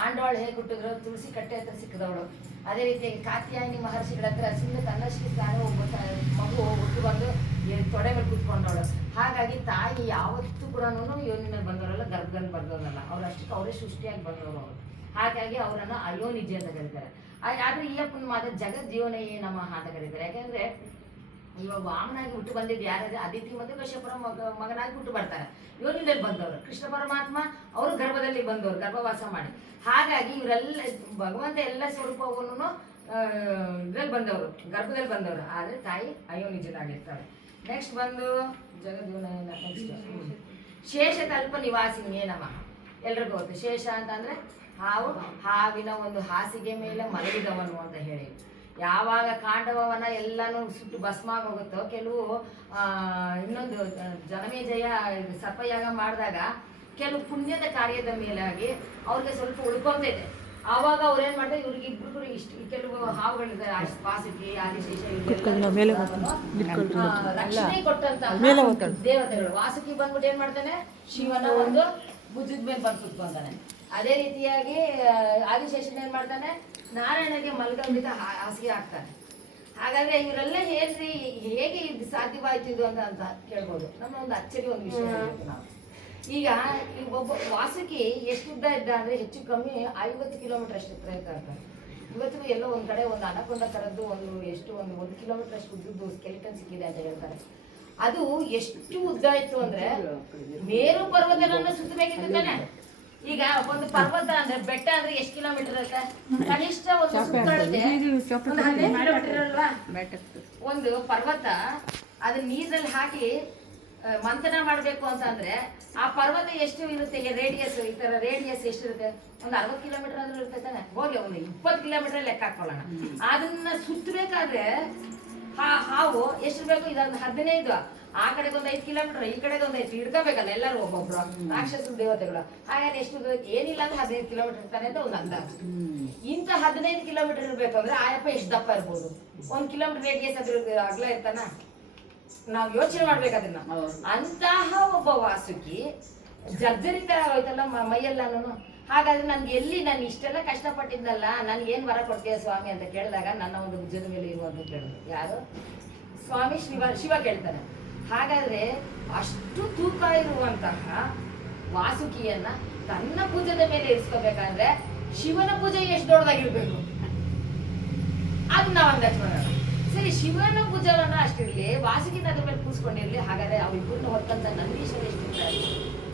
ಆಂಡವಾಳು ಹೇಗೆ ಹುಟ್ಟಿದ್ರು, ತುಳಸಿ ಕಟ್ಟೆ ಹತ್ರ ಸಿಕ್ಕದವಳು. ಅದೇ ರೀತಿಯಾಗಿ ಕಾತ್ಯಾಯಿನಿ ಮಹರ್ಷಿಗಳ ಹತ್ರ ಸುಮ್ಮನೆ ತನ್ನಷ್ಟಕ್ಕೆ ತಾನು ಮಗು ಹುಟ್ಟು ಬಂದು ತೊಡೆ ಮೇಲೆ ಕೂತ್ಕೊಂಡವಳು. ಹಾಗಾಗಿ ತಾಯಿ ಯಾವತ್ತೂ ಕೂಡ ಯೋನಿನಲ್ಲಿ ಬಂದವರಲ್ಲ, ಗರ್ಭದಲ್ಲಿ ಬಂದವರಲ್ಲ, ಅವ್ರು ಅಷ್ಟಕ್ಕೆ ಅವರೇ ಸೃಷ್ಟಿಯಾಗಿ ಬಂದವರು ಅವರು. ಹಾಗಾಗಿ ಅವರನ್ನು ಅಯೋನಿಜೆ ಅಂತ ಕರೀತಾರೆ. ಆದ್ರೆ ಈ ಅಪ್ಪನ ಮಾತ್ರ ಜಗಜ್ಜೀವನಯೇ ನಮಃ ಅಂತ ಕರೀತಾರೆ. ಯಾಕೆಂದ್ರೆ ಇವಾಗ ವಾಮನಾಗಿ ಹುಟ್ಟು ಬಂದಿದ್ದು ಯಾರಾದ್ರೆ ಅದಿತಿ ಮತ್ತು ಕಶ್ಯಪರ ಮಗನಾಗಿ ಹುಟ್ಟು ಬರ್ತಾರೆ, ಯೋನಿನಲ್ಲಿ ಬಂದವರು. ಕೃಷ್ಣ ಪರಮಾತ್ಮ ಅವರು ಗರ್ಭದಲ್ಲಿ ಬಂದವರು, ಗರ್ಭವಾಸ ಮಾಡಿ. ಹಾಗಾಗಿ ಇವರೆಲ್ಲ ಭಗವಂತ ಎಲ್ಲ ಸ್ವರೂಪವನ್ನು ಇದ್ರಲ್ಲಿ ಬಂದವರು, ಗರ್ಭದಲ್ಲಿ ಬಂದವರು. ಆದರೆ ತಾಯಿ ಅಯೋನಿಜನಾಗಿರ್ತಾರೆ. ನೆಕ್ಸ್ಟ್ ಬಂದು ಜಗದ್ಯೋನ. ನೆಕ್ಸ್ಟ್ ಶೇಷತಲ್ಪ ನಿವಾಸಿನಿಯೇ ನಮಃ. ಎಲ್ರಿಗೂ ಗೊತ್ತು ಶೇಷ ಅಂತಂದ್ರೆ ಹಾವು, ಹಾವಿನ ಒಂದು ಹಾಸಿಗೆ ಮೇಲೆ ಮಲಗಿದವನು ಅಂತ ಹೇಳಿ. ಯಾವಾಗ ಕಾಂಡವನ ಎಲ್ಲಾನು ಸುಟ್ಟು ಭಸ್ಮ ಹೋಗುತ್ತೋ, ಕೆಲವು ಇನ್ನೊಂದು ಜನಮೇಜಯ ಸರ್ಪಯಾಗ ಮಾಡಿದಾಗ ಕೆಲವು ಪುಣ್ಯದ ಕಾರ್ಯದ ಮೇಲಾಗಿ ಅವ್ರಿಗೆ ಸ್ವಲ್ಪ ಉಳ್ಕೊಂತೈತೆ. ಆವಾಗ ಅವ್ರೇನ್ ಮಾಡ್ತಾರೆ, ಇವ್ರಿಗೆ ಇಬ್ರು ಇಷ್ಟು ಕೆಲವು ಹಾವುಗಳಿದ್ದಾರೆ, ವಾಸುಕಿ, ಆದಿಶೇಷ, ರಕ್ಷಣೆ ಕೊಟ್ಟಂತ ದೇವತೆಗಳು. ವಾಸುಕಿ ಬಂದ್ಬಿಟ್ಟು ಏನ್ ಮಾಡ್ತಾನೆ, ಶಿವನ ಒಂದು ಭುಜದ ಮೇಲೆ ಬಂದು ಕುತ್ಕೊಂತಾನೆ. ಅದೇ ರೀತಿಯಾಗಿ ಆದಿಶೇಷನ್ ಏನ್ ಮಾಡ್ತಾನೆ, ನಾರಾಯಣಗೆ ಮಲಗಿದ ಹಾಸಿಗೆ ಹಾಕ್ತಾನೆ. ಹಾಗಾದ್ರೆ ಇವರೆಲ್ಲ ಹೇಳ್ರಿ ಹೇಗೆ ಇದು ಸಾಧ್ಯವಾಯ್ತು ಇದು ಅಂತ ಕೇಳ್ಬೋದು. ನಮ್ಮ ಒಂದು ಅಚ್ಚರಿ ಒಂದು ವಿಷಯ ನಾವು ಈಗ ಒಬ್ಬ ವಾಸುಕಿ ಎಷ್ಟು ಉದ್ದ ಇದ್ದ ಅಂದ್ರೆ ಹೆಚ್ಚು ಕಮ್ಮಿ 50 ಕಿಲೋಮೀಟರ್ ಅಷ್ಟು ಎತ್ತರ ಇರ್ತಾರೆ. ಇವತ್ತಿಗೂ ಎಲ್ಲೋ ಒಂದ್ ಕಡೆ ಒಂದು ಅನಕೊಂಡ ತರದ್ದು ಒಂದು ಕಿಲೋಮೀಟರ್ ಅಷ್ಟು ಉದ್ದದ್ದು ಸ್ಕೆಲಿಟನ್ ಸಿಕ್ಕಿದೆ ಅಂತ ಹೇಳ್ತಾರೆ. ಅದು ಎಷ್ಟು ಉದ್ದ ಇತ್ತು ಅಂದ್ರೆ ಮೇರು ಪರ್ವತನನ್ನು ಸುತ್ತಬೇಕಿತ್ತು ತಾನೆ. ಈಗ ಒಂದು ಪರ್ವತ ಅಂದ್ರೆ ಬೆಟ್ಟ ಅಂದ್ರೆ ಎಷ್ಟು ಕಿಲೋಮೀಟರ್ ಇರುತ್ತೆ, ಕನಿಷ್ಠ ಒಂದು ಸುತ್ತಳತೆ 15 ಕಿಲೋಮೀಟರ್ ಅಲ್ವಾ. ಒಂದು ಪರ್ವತ ಅದನ್ನ ನೀರಲ್ಲಿ ಹಾಕಿ ಮಂಥನ ಮಾಡ್ಬೇಕು ಅಂತಂದ್ರೆ ಆ ಪರ್ವತ ಎಷ್ಟು ಇರುತ್ತೆ, ರೇಡಿಯಸ್, ಈ ತರ ರೇಡಿಯಸ್ ಎಷ್ಟಿರುತ್ತೆ, ಒಂದು 60 ಕಿಲೋಮೀಟರ್ ಅಂದ್ರೆ ಇರುತ್ತೆ ತಾನೆ. ಹೋಗಿ ಒಂದು 20 ಕಿಲೋಮೀಟರ್ ಲೆಕ್ಕ ಹಾಕೊಳ್ಳೋಣ. ಅದನ್ನ ಸುತ್ತಬೇಕಾದ್ರೆ ಹಾವು ಎಷ್ಟು ಬೇಕು, ಇದೊಂದು 15, ಆ ಕಡೆಗೆ ಒಂದು 5 ಕಿಲೋಮೀಟರ್, ಈ ಕಡೆಗೆ ಒಂದು 5 ಹಿಡ್ಕೋಬೇಕಲ್ಲ ಎಲ್ಲರೂ ಒಬ್ಬೊಬ್ರು ರಾಕ್ಷಸರು ದೇವತೆಗಳು. ಹಾಗಾಗಿ ಎಷ್ಟು ಏನಿಲ್ಲ ಅಂದ್ರೆ 15 ಕಿಲೋಮೀಟರ್ ಇರ್ತಾನೆ ಅಂತ ಒಂದು ಅಂದಾಜು. ಇಂತ 15 ಕಿಲೋಮೀಟರ್ ಇರ್ಬೇಕಂದ್ರೆ ಆಯಪ್ಪ ಎಷ್ಟು ದಪ್ಪ ಇರ್ಬೋದು, 1 ಕಿಲೋಮೀಟರ್ ರೇಡಿಯಸ್ ಅದ್ರ ಅಗ್ಲ ಇರ್ತಾನ. ನಾವು ಯೋಚನೆ ಮಾಡ್ಬೇಕದನ್ನ. ಅಂತಹ ಒಬ್ಬ ವಾಸುಕಿ ಜರ್ಜರಿತ ಆಗೋಯ್ತಲ್ಲ ಮೈಯೆಲ್ಲಾನು. ಹಾಗಾದ್ರೆ ನನ್ಗೆ ಎಲ್ಲಿ ನಾನು ಇಷ್ಟೆಲ್ಲ ಕಷ್ಟಪಟ್ಟಿದ್ದಲ್ಲ, ನನ್ಗೆ ಏನ್ ವರ ಕೊಡ್ತೀಯ ಸ್ವಾಮಿ ಅಂತ ಕೇಳಿದಾಗ ನನ್ನ ಒಂದು ಭುಜದ ಮೇಲೆ ಇರುವಂತ ಕೇಳಿದ್ರು. ಯಾರು? ಸ್ವಾಮಿ ಶಿವ ಕೇಳ್ತಾನೆ. ಹಾಗಾದ್ರೆ ಅಷ್ಟು ತೂಕ ಇರುವಂತಹ ವಾಸುಕಿಯನ್ನ ತನ್ನ ಭುಜದ ಮೇಲೆ ಇರಿಸ್ಕೋಬೇಕಾದ್ರೆ ಶಿವನ ಭುಜ ಎಷ್ಟು ದೊಡ್ಡದಾಗಿರ್ಬೇಕು ಅದು ನಾವು ಅಂದಾಜು ಮಾಡೋಣ. ಸರಿ, ಶಿವನ ಭುಜವನ್ನ ಅಷ್ಟಿರ್ಲಿ, ವಾಸುಕಿನ ಅದ್ರ ಮೇಲೆ ಕೂರಿಸ್ಕೊಂಡಿರ್ಲಿ. ಹಾಗಾದ್ರೆ ಅವಿಬ್ಬರನ್ನ ಹೊತ್ತಂತ ನಂದೀಶ್ವರ ಎಷ್ಟಿರ್ತಾರೆ?